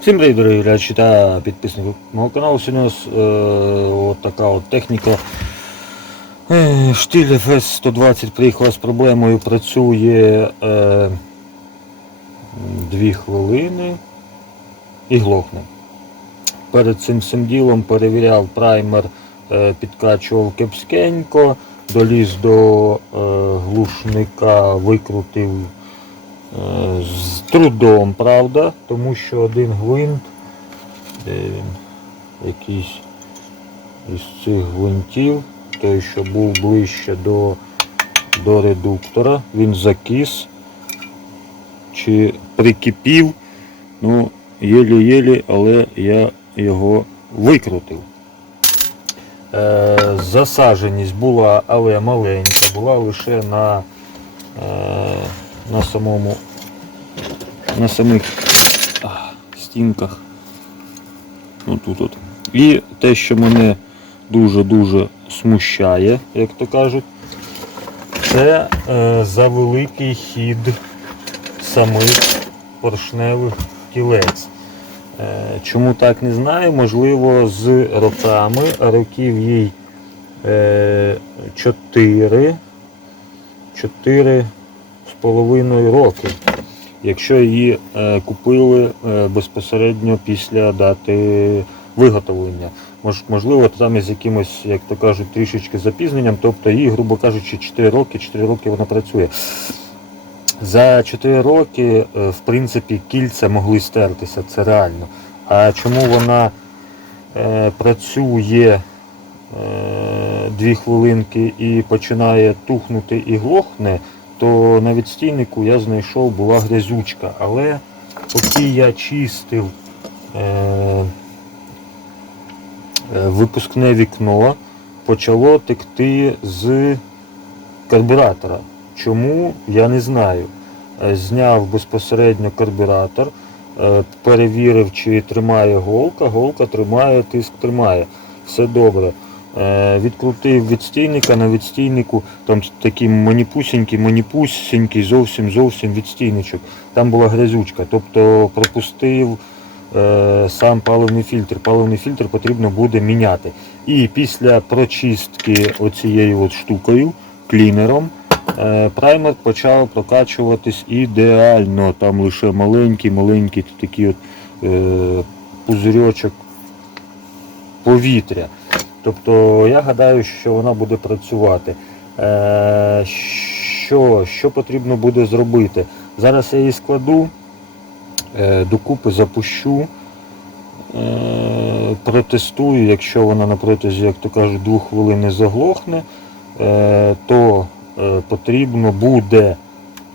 Всім привіт, дорогі глядачі та підписники мого каналу. Сьогодні у нас е, от така от техніка. Е, штиль FS120 приїхала з проблемою, працює е, 2 хвилини і глохне. Перед цим всім ділом перевіряв праймер, е, підкачував кепськенько, доліз до е, глушника, викрутив З трудом, правда, тому що один гвинт, він, якийсь із цих гвинтів, той, що був ближче до, до редуктора, він закис чи прикипів, ну, єлі-єлі, але я його викрутив. Е, засадженість була, але маленька, була лише на, е, на самому на самих стінках. Отут от. І те, що мене дуже-дуже смущає, як то кажуть, це е, завеликий хід самих поршневих кілець. Е, чому так не знаю? Можливо, з роками, років їй е, 4, 4 з половиною роки якщо її е, купили е, безпосередньо після дати виготовлення. Мож, можливо, там із якимось, як то кажуть, трішечки запізненням, тобто їй, грубо кажучи, 4 роки, 4 роки вона працює. За 4 роки, е, в принципі, кільця могли стертися, це реально. А чому вона е, працює е, 2 хвилинки і починає тухнути і глохне, то на відстійнику я знайшов була грязючка, але поки я чистив е, е, випускне вікно, почало текти з карбюратора. Чому, я не знаю. Е, Зняв безпосередньо карбюратор, е, перевірив, чи тримає голка, голка тримає, тиск тримає. Все добре. Е, Відкрутив відстійника на відстійнику, там такий маніпусенький, маніпусенький, зовсім зовсім відстійничок. Там була грязючка, тобто пропустив е, сам паливний фільтр. Паливний фільтр потрібно буде міняти. І після прочистки оцією от штукою, клінером, е, праймер почав прокачуватись ідеально. Там лише маленький-маленький такий от пузирьочок повітря. Тобто я гадаю, що вона буде працювати. Е, що, що потрібно буде зробити? Зараз я її складу, е, докупи запущу, е, протестую, якщо вона на протязі, як то кажуть, двох хвилин не заглохне, то потрібно буде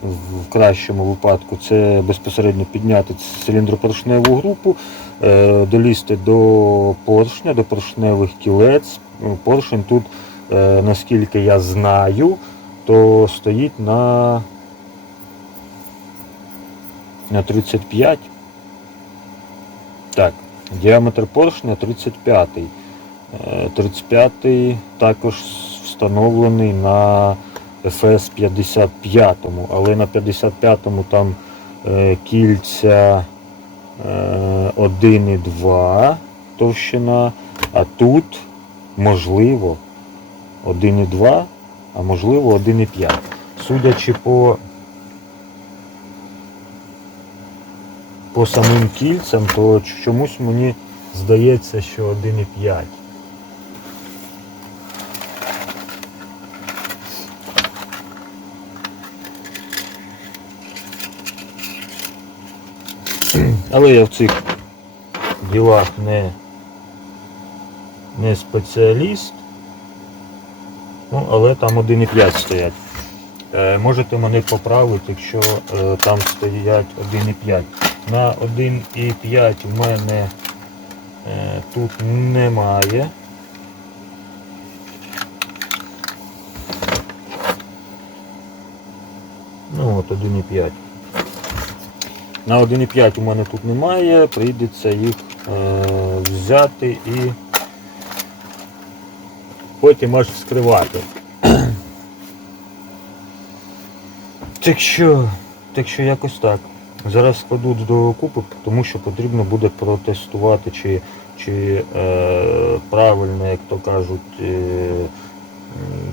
в кращому випадку це безпосередньо підняти циліндропоршневу групу, долізти до поршня, до поршневих кілець. Ну, Поршень тут, е, наскільки я знаю, то стоїть на, на 35. Так, діаметр поршня 35. Е, 35 також встановлений на FS 55, але на 55-му там е, кільця е, 1,2 товщина, а тут можливо 1,2, а можливо 1,5. Судячи по по самим кільцям, то чомусь мені здається, що 1,5. Але я в цих ділах не, не спеціаліст. Ну, але там 1,5 стоять. Е, можете мене поправити, якщо е, там стоять 1,5. На 1,5 в мене е, тут немає. Ну от 1,5. На 1,5 у мене тут немає, прийдеться їх е, взяти і потім аж вскривати. Так що, так що якось так. Зараз складу докупи, тому що потрібно буде протестувати, чи, чи е, правильно, як то кажуть, е,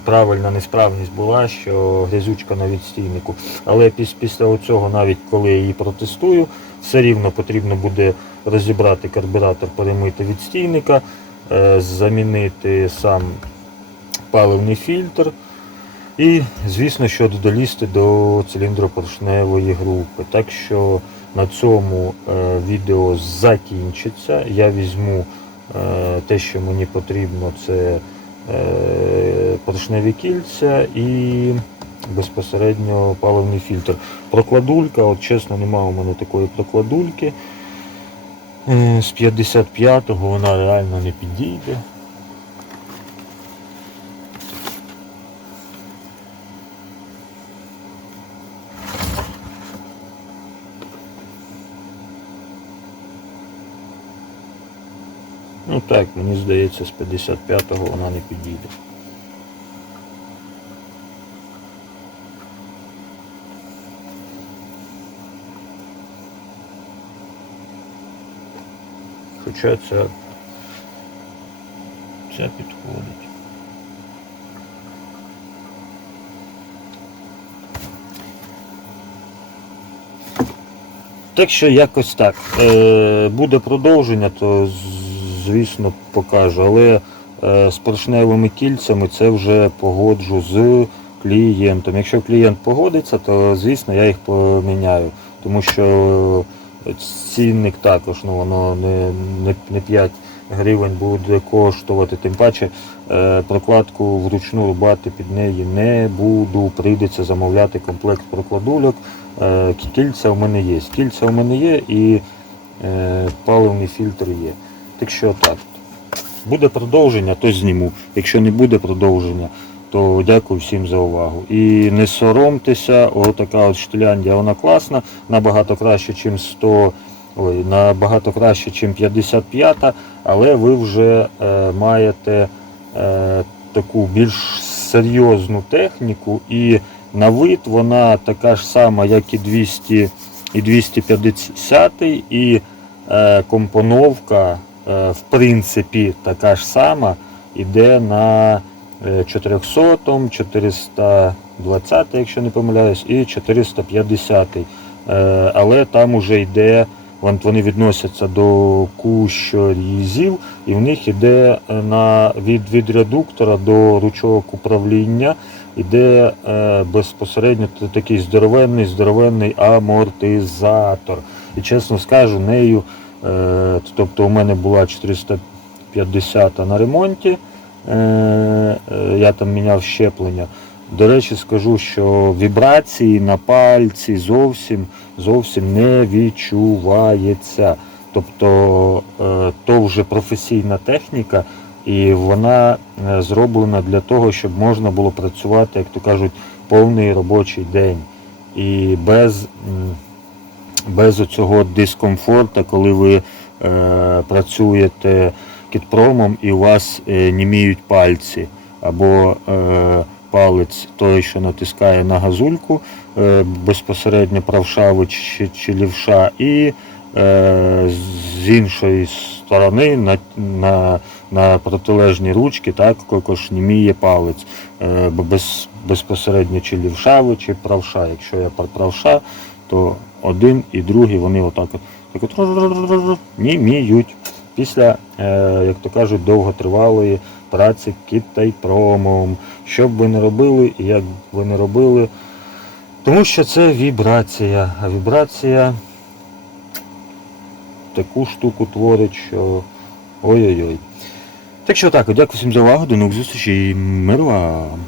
правильна несправність була, що грязючка на відстійнику. Але піс, після цього, навіть коли я її протестую, все рівно потрібно буде розібрати карбюратор, перемити відстійника, е, замінити сам паливний фільтр. І, звісно, що долізти до циліндропоршневої групи. Так що на цьому е, відео закінчиться. Я візьму е, те, що мені потрібно, це поршневі кільця і безпосередньо паливний фільтр. Прокладулька, от чесно, немає у мене такої прокладульки. Е, З 55-го вона реально не підійде. Ну так, мені здається, з 55-го вона не підійде. Хоча ця, ця підходить. Так що якось так. Е, буде продовження, то з- звісно покажу. Але е, з поршневими кільцями це вже погоджу з клієнтом. Якщо клієнт погодиться, то звісно я їх поміняю. Тому що цінник також, ну воно не, не, не 5 гривень буде коштувати. Тим паче е, прокладку вручну рубати під неї не буду. Прийдеться замовляти комплект прокладульок. Е, Кільця у мене є. Кільця у мене є і е, паливний фільтр є. Так що так. Буде продовження, то зніму. Якщо не буде продовження, то дякую всім за увагу. І не соромтеся, отака от штиляндія, вона класна, набагато краще, ніж 100, ой, набагато краще, ніж 55, але ви вже е, маєте е, таку більш серйозну техніку і на вид вона така ж сама, як і 200 і 250, і е, компоновка в принципі така ж сама, іде на е, 400, 420, якщо не помиляюсь, і 450. Е, але там уже йде, вони відносяться до кущорізів, і в них йде е, на, від, від редуктора до ручок управління іде е, безпосередньо такий здоровенний, здоровенний амортизатор. І чесно скажу, нею, е, тобто у мене була 450 на ремонті, е, е, я там міняв щеплення. До речі, скажу, що вібрації на пальці зовсім, зовсім не відчувається. Тобто е, то вже професійна техніка, і вона е, зроблена для того, щоб можна було працювати, як то кажуть, повний робочий день. І без, без оцього дискомфорту, коли ви е, працюєте кітпромом і у вас е, німіють пальці, або е, палець той, що натискає на газульку, е, безпосередньо правша чи, чи лівша, і е, з іншої сторони на, на, на протилежні ручки так, також німіє палець. Е, без, безпосередньо чи лівша ви, чи правша. Якщо я пр- правша, то один і другий вони отак от, так от німіють. Після, е, як то кажуть, довготривалої праці китайпромом. Що б ви не робили і як б ви не робили, тому що це вібрація. А вібрація таку штуку творить, що ой-ой-ой. Так що так, дякую всім за увагу, до нових зустрічей, мир вам!